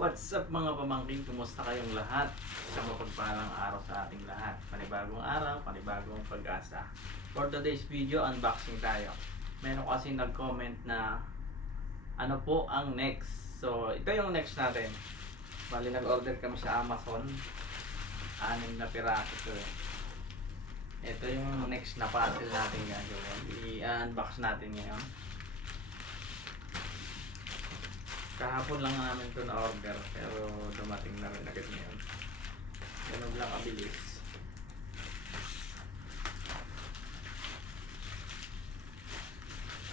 What's up mga pamangkin? Kumusta kayong lahat? Isang mapagpalang araw sa ating lahat. Panibagong araw, panibagong pag-asa. For today's video, unboxing tayo. Meron kasi nag-comment na ano po ang next. So, ito yung next natin. Bali, nag-order kami sa Amazon. 6 na piraso ito eh. Ito yung next na puzzle natin gagawin. I-unbox natin ngayon. Kahapon lang namin ito na-order pero dumating na rin agad ngayon. Ganun lang kabilis.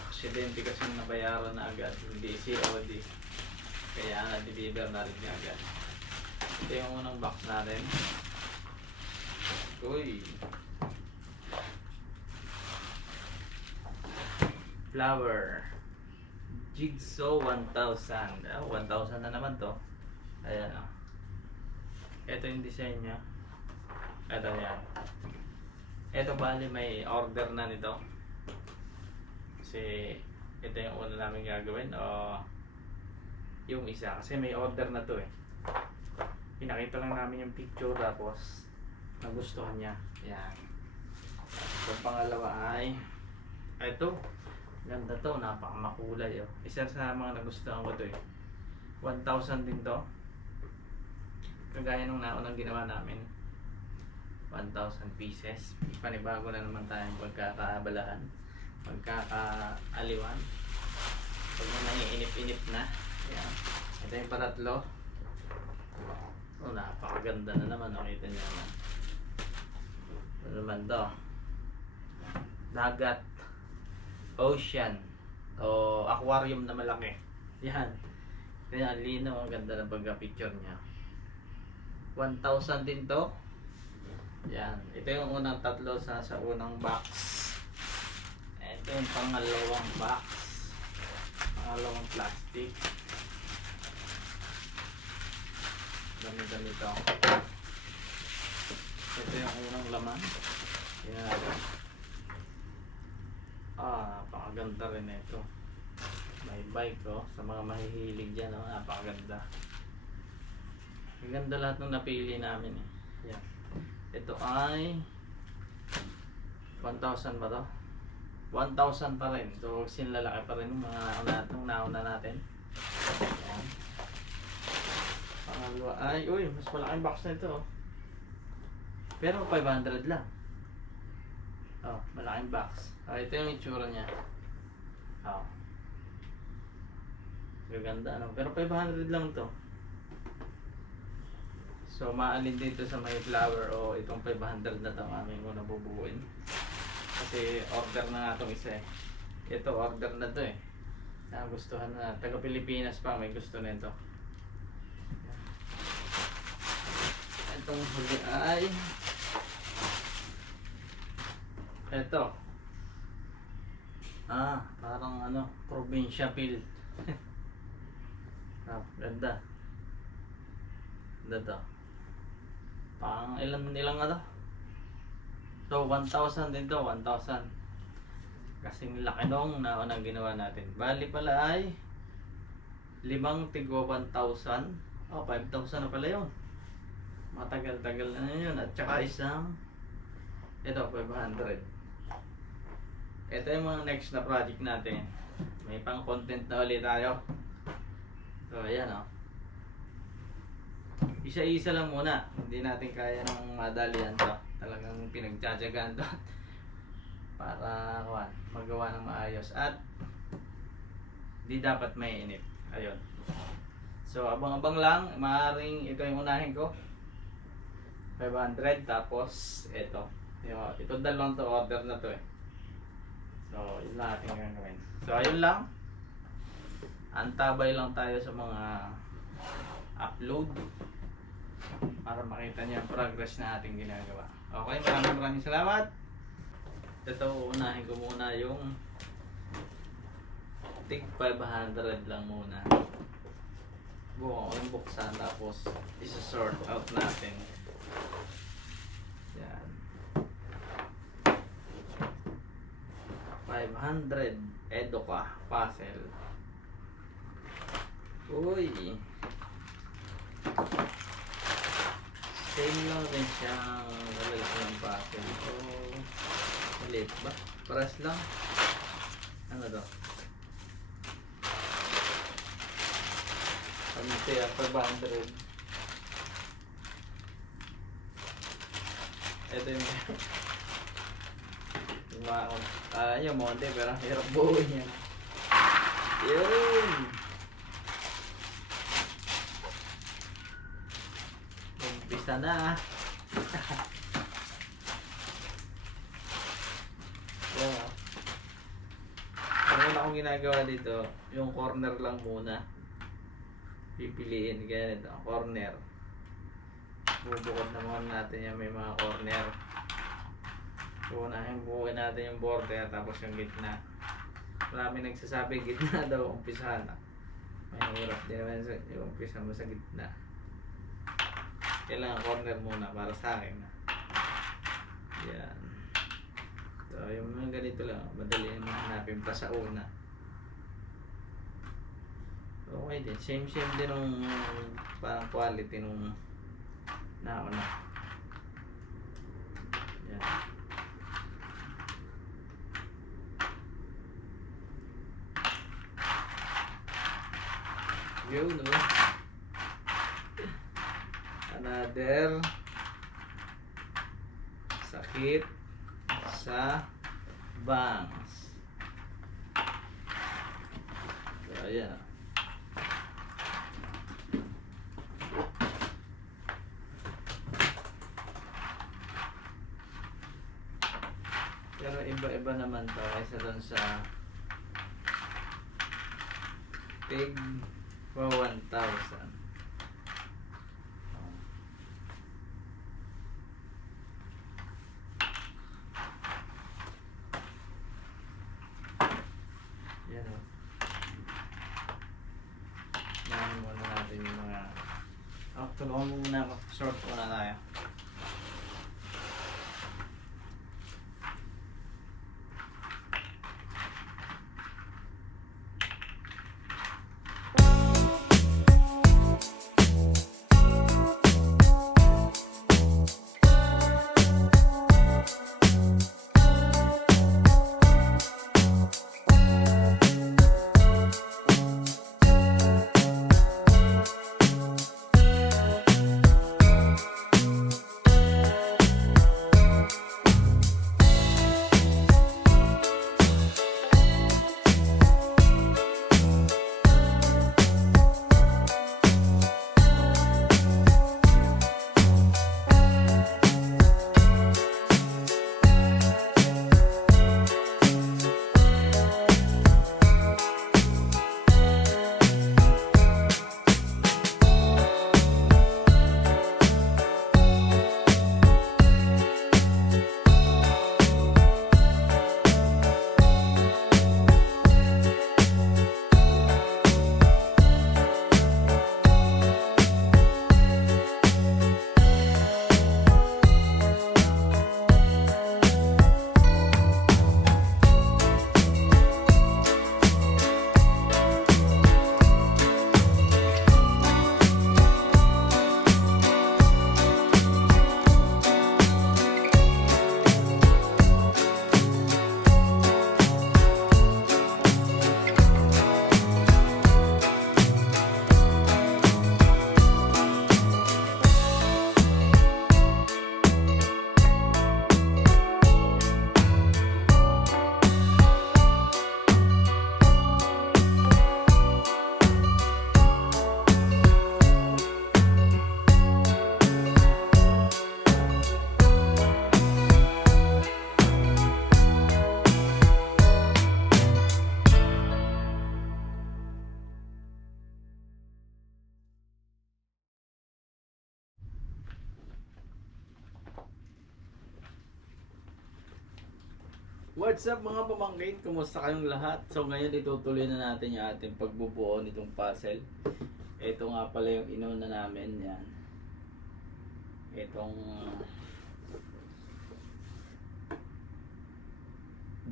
Aksidente kasi nabayaran na agad. Hindi COD. Kaya na-deliver na rin niya agad. Ito yung unang box natin. Uy! Flower. Jigsaw 1000. 1,000 na naman to. Ayan o. Ito yung design nya. Ito yan. Ito bali may order na nito. Kasi ito yung una namin gagawin o yung isa. Kasi may order na to eh. Pinakita lang namin yung picture tapos nagustuhan niya. Ayan. So pangalawa ay ito. Ganda to, napakamakulay oh. Isa sa mga nagustuhan ko to eh. 1,000 din to. Kagaya nung naunang ginawa namin. 1,000 pieces. Panibago na naman tayong pagkakaabalahan. Pagkakaaliwan. Pag na nangiinip-inip na. Ayan. Ito yung patatlo. Oh, napakaganda na naman. Nakita niyo naman. Ano naman to? Dagat. Ocean o aquarium na malaki. Yan. Kaya ang linaw, ang ganda ng pagka-picture niya. 1,000 din to. Yan. Ito yung unang tatlo sa unang box. Ito yung pangalawang box. Pangalawang plastic. Dami-dami to. Ito yung unang laman. Yan natin. Napakaganda rin ito. May bike oh, sa mga mahihilig dyan oh, napakaganda. Ang ganda lahat ng napili namin eh. Yan. Ito ay 1,000 ba to? 1,000 pa rin. So sinlalaki pa rin yung mga nauna natin. Yan. Pangalawa ay, uy, mas malaking box na ito oh. Pero 500 lang. Oh, malaking box. Ito yung itsura niya. Oh. Gaganda ano. Pero 500 lang to. So maalin dito sa may flower o itong 500 na to aming muna bubuuin. Kasi order na nga itong isa eh. Ito order na to eh. Nagustuhan na. Taga Pilipinas pa may gusto na ito. Itong huli ay ito. Parang ano, probinsya feel. Ganda. Ganda to. Pang ilang nga to? So 1,000 din to, 1,000. Kasing laki nung naunang ginawa natin. Bali pala ay 5 tigo 1,000. 5,000 na pala yun. Matagal-tagal na yun. At saka isang ito, 500. Ito yung mga next na project natin. May pang content na ulit tayo. So ayan o. Isa-isa lang muna. Hindi natin kaya ng madalian to. Talagang pinagtsatsagaan to. Para magawa ng maayos. At di dapat may init. Ayun. So abang-abang lang. Maaaring ito yung unahin ko. 500. Tapos ito. Ito dalawang to order na to eh. So, yun lang ating gagawin. So, ayun lang. Antabay lang tayo sa mga upload para makita niyo ang progress na ating ginagawa. Okay, maraming salamat. Ito, unahin ko muna yung tig 500 lang muna. Buka ko yung buksan tapos isa-sort out natin. Yan. 500 Edoka puzzle. Uy, Same lang din siyang lalagyan ng puzzle. O, maliit ba? Paras lang. Ano to? Ano siya? 500. Ito yung yung mga yung monte pero hirap buuin yan. Yun! Umpisa na. Yan o. Ang una kong ginagawa dito, yung corner lang muna. Pipiliin ganito, corner. Bubukod naman natin yung may mga corner. Unahin buuin natin yung border tapos yung gitna. Marami nagsasabi gitna daw umpisahan. May hirap din naman yung umpisa mo sa gitna. Kailangan corner muna para sa akin. Yan. So yung mga ganito lang, madali naman hanapin pa sa una. Okay din, same din nung parang quality nung nauna. Yan. Yun, no? Another sakit sa bangs. So, ayan. Pero iba-iba naman to kaysa dun sa Tig 1,000. Yan o. Nahin muna natin yung mga tulungan mo muna ako. Short muna tayo. What's up mga pamangkin? Kumusta kayong lahat? So ngayon itutuloy na natin yung ating pagbubuo nitong puzzle. Ito nga pala yung inuna namin yan. Itong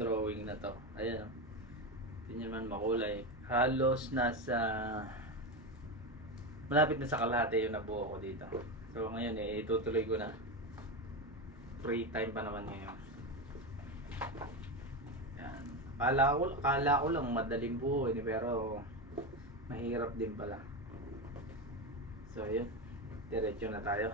drawing na to. Ayan. Hindi naman makulay. Halos nasa Malapit na sa kalahati yung nabuo ko dito. So ngayon itutuloy ko na. Free time pa naman ngayon. Yan. Akala ko lang madaling buuin pero mahirap din pala. So yun, diretso na tayo.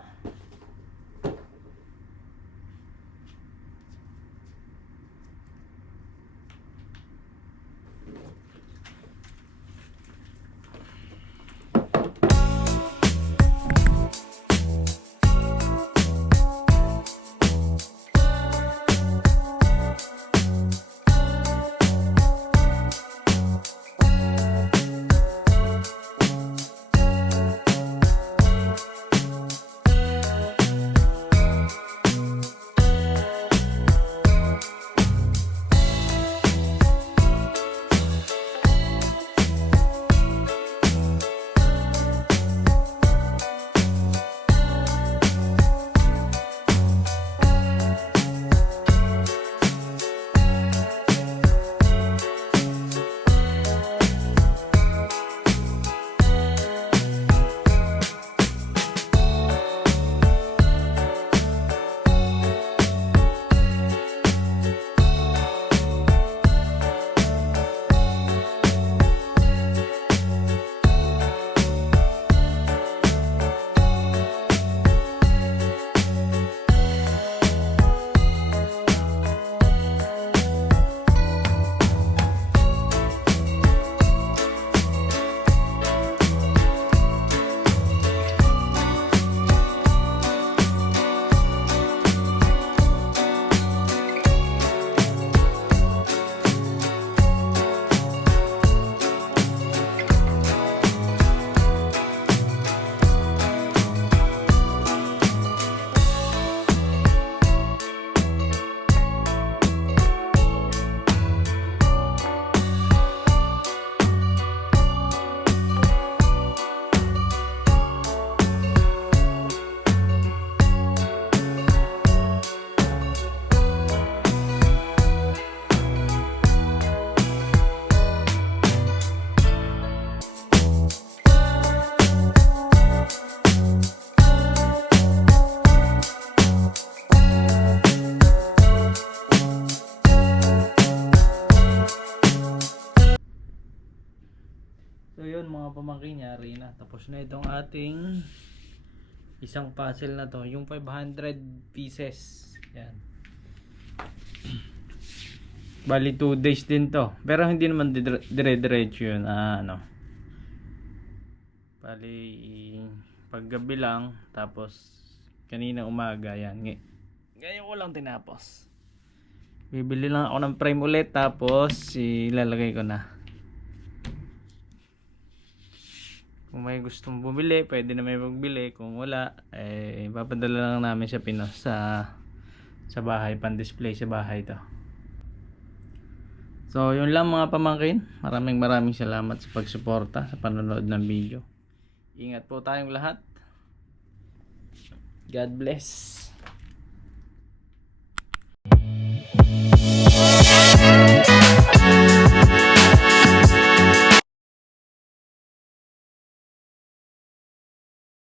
So yun mga pamangkin, yari na. Tapos na itong ating isang puzzle na to. Yung 500 pieces. Yan. Bali 2 days din to. Pero hindi naman dire-diretso yun. Bali paggabi lang. Tapos kanina umaga. Yan. Ngayon ko lang tinapos. Bibili lang ako ng frame ulit. Tapos ilalagay ko na. Kung may gustong bumili, pwede na may magbili. Kung wala, papadala lang namin sa Pinos sa bahay, pan-display sa bahay to. So, yun lang mga pamangkin. Maraming salamat sa pagsuporta sa panonood ng video. Ingat po tayong lahat. God bless.